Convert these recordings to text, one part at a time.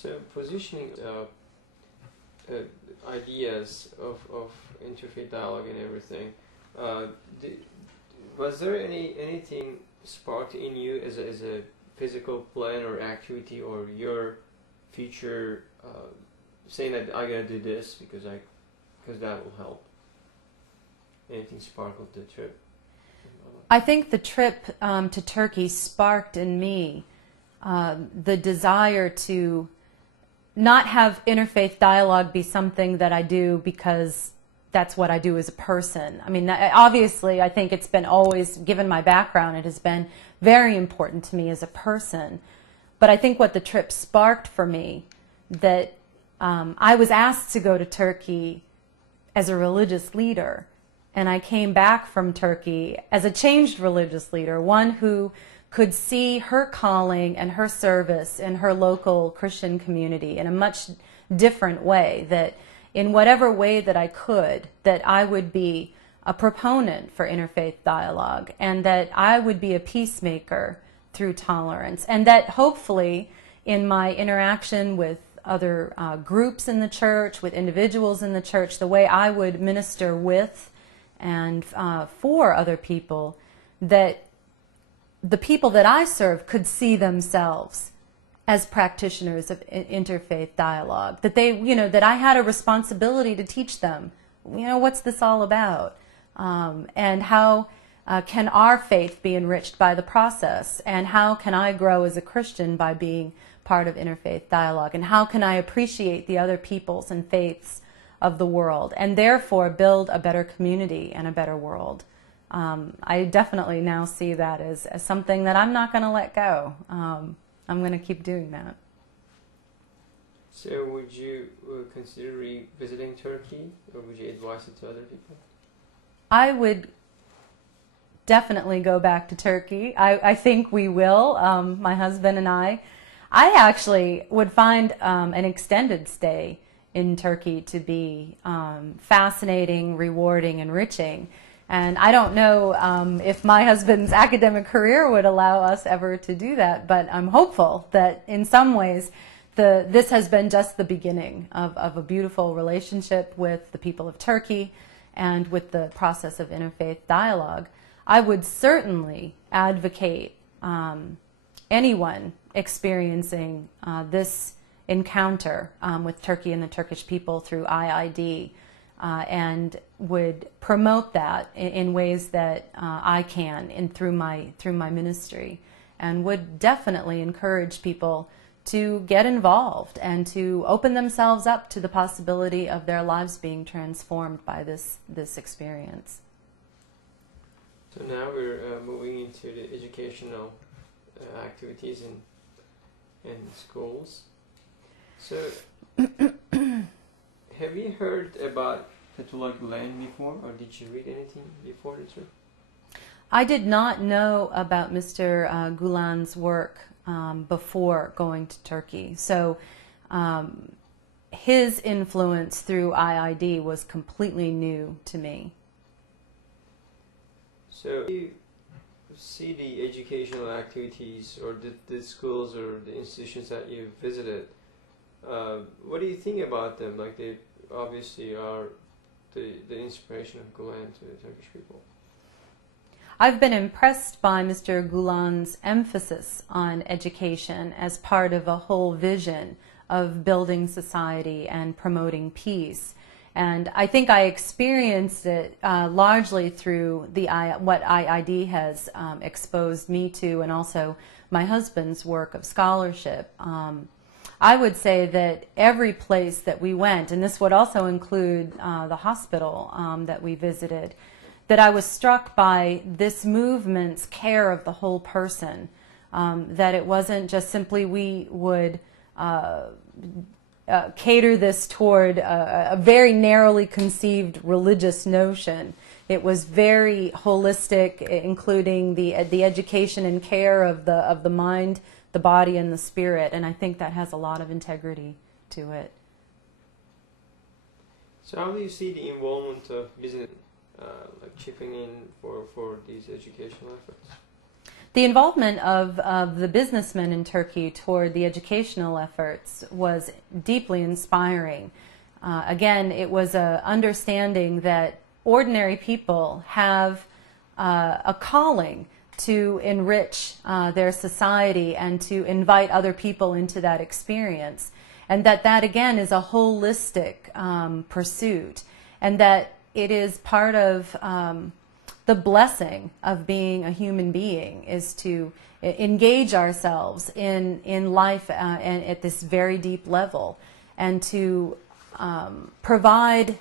So positioning ideas of interfaith dialogue and everything, was there anything sparked in you as a physical plan or activity, or your future saying that I gotta do this because that will help? Anything sparkled the trip? I think the trip to Turkey sparked in me the desire to not have interfaith dialogue be something that I do because that's what I do as a person. I mean, obviously, I think it's been always, given my background, it has been very important to me as a person. But I think what the trip sparked for me, that I was asked to go to Turkey as a religious leader. And I came back from Turkey as a changed religious leader, one who could see her calling and her service in her local Christian community in a much different way, that in whatever way that I could, that I would be a proponent for interfaith dialogue, and that I would be a peacemaker through tolerance, and that hopefully in my interaction with other groups in the church, with individuals in the church, the way I would minister with and for other people, that the people that I serve could see themselves as practitioners of interfaith dialogue, that they, that I had a responsibility to teach them, what's this all about, and how can our faith be enriched by the process, and how can I grow as a Christian by being part of interfaith dialogue, and how can I appreciate the other peoples and faiths of the world, and therefore build a better community and a better world. I definitely now see that as something that I'm not going to let go. I'm going to keep doing that. So would you consider revisiting Turkey, or would you advise it to other people? I would definitely go back to Turkey. I think we will, my husband and I. I actually would find an extended stay in Turkey to be fascinating, rewarding, enriching. And I don't know if my husband's academic career would allow us ever to do that, but I'm hopeful that in some ways this has been just the beginning of a beautiful relationship with the people of Turkey and with the process of interfaith dialogue. I would certainly advocate anyone experiencing this encounter with Turkey and the Turkish people through IID, and would promote that in ways that I can through my ministry, and would definitely encourage people to get involved and to open themselves up to the possibility of their lives being transformed by this experience. So now we're moving into the educational activities in schools. So, have you heard about Fethullah Gulen before, or did you read anything before the trip? I did not know about Mr. Gulen's work before going to Turkey. So his influence through IID was completely new to me. So you see the educational activities or the schools or the institutions that you visited, what do you think about them? Like, they obviously are the inspiration of Gulen to the Turkish people. I've been impressed by Mr. Gulen's emphasis on education as part of a whole vision of building society and promoting peace. And I think I experienced it largely through what IID has exposed me to, and also my husband's work of scholarship. I would say that every place that we went, and this would also include the hospital that we visited, that I was struck by this movement's care of the whole person, that it wasn't just simply we would cater this toward a very narrowly conceived religious notion. It was very holistic, including the education and care of the mind, the body, and the spirit, and I think that has a lot of integrity to it. So how do you see the involvement of business, like chipping in for these educational efforts? The involvement of the businessmen in Turkey toward the educational efforts was deeply inspiring. Again, it was an understanding that ordinary people have a calling to enrich their society and to invite other people into that experience. And that again, is a holistic pursuit. And that it is part of the blessing of being a human being, is to engage ourselves in life and at this very deep level, and to provide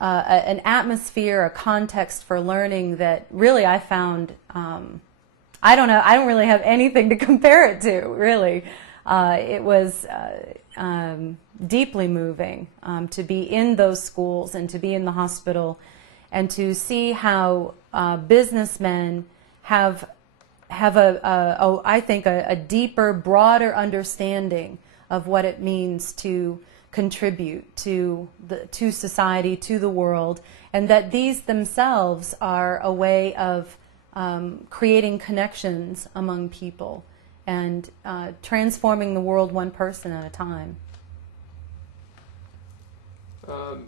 an atmosphere, a context for learning that really I found, I don't know, I don't really have anything to compare it to, really. It was deeply moving to be in those schools and to be in the hospital and to see how businessmen have I think a deeper, broader understanding of what it means to contribute to society, to the world, and that these themselves are a way of creating connections among people and transforming the world one person at a time. What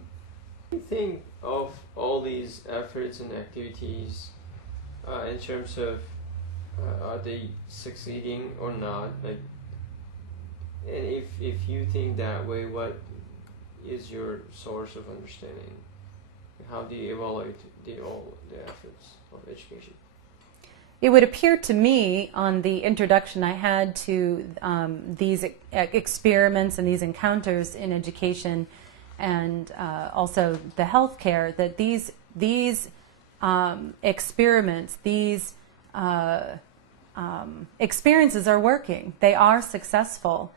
do you think of all these efforts and activities in terms of are they succeeding or not? Like, and if you think that way, what is your source of understanding? How do you evaluate all the efforts of education? It would appear to me, on the introduction I had to these experiments and these encounters in education, and also the healthcare, that these experiments, these experiences are working. They are successful.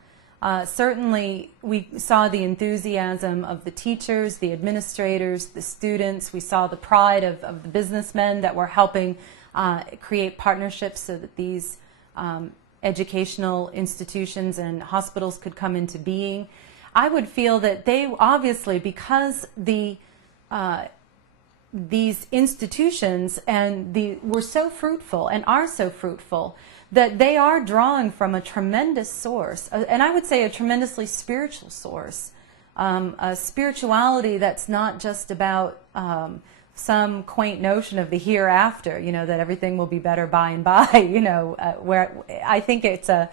Certainly, we saw the enthusiasm of the teachers, the administrators, the students. We saw the pride of the businessmen that were helping create partnerships so that these educational institutions and hospitals could come into being. I would feel that they obviously, because these institutions were so fruitful and are so fruitful, that they are drawing from a tremendous source, and I would say a tremendously spiritual source, a spirituality that's not just about some quaint notion of the hereafter, that everything will be better by and by, where I think it's a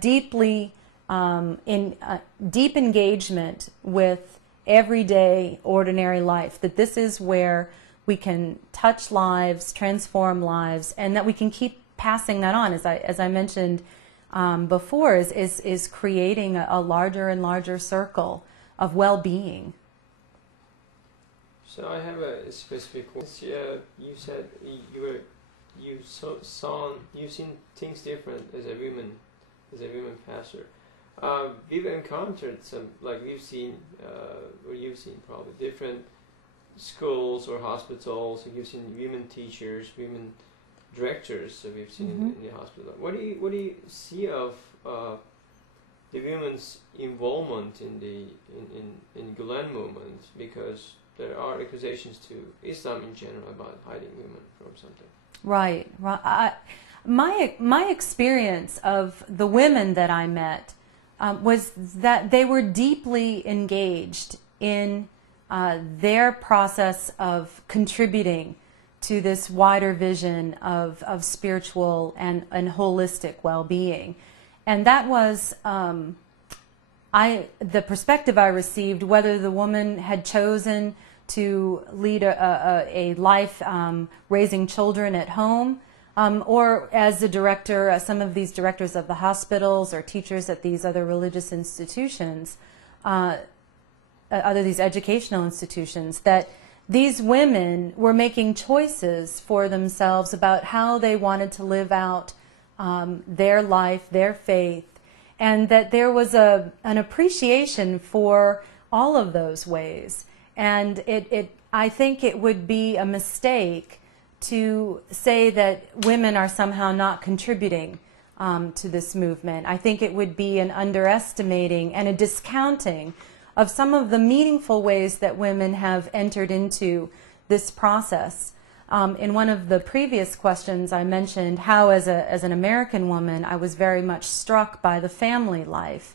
deeply deep engagement with everyday, ordinary life, that this is where we can touch lives, transform lives, and that we can keep passing that on, as I mentioned before, is creating a larger and larger circle of well-being. So I have a specific question. You said you've seen things different as a woman pastor. We've encountered some, like we've seen, or you've seen probably different schools or hospitals. You've seen women teachers, women directors. So we've seen in the hospital. What do you see of the women's involvement in the Gulen movement? Because there are accusations to Islam in general about hiding women from something. Right. My experience of the women that I met was that they were deeply engaged in their process of contributing to this wider vision of spiritual and holistic well-being. And that was the perspective I received, whether the woman had chosen to lead a life raising children at home, or as a director, some of these directors of the hospitals or teachers at these other religious institutions, these educational institutions, that these women were making choices for themselves about how they wanted to live out their life, their faith, and that there was an appreciation for all of those ways. And I think it would be a mistake to say that women are somehow not contributing to this movement. I think it would be an underestimating and a discounting of some of the meaningful ways that women have entered into this process. In one of the previous questions, I mentioned how, as an American woman, I was very much struck by the family life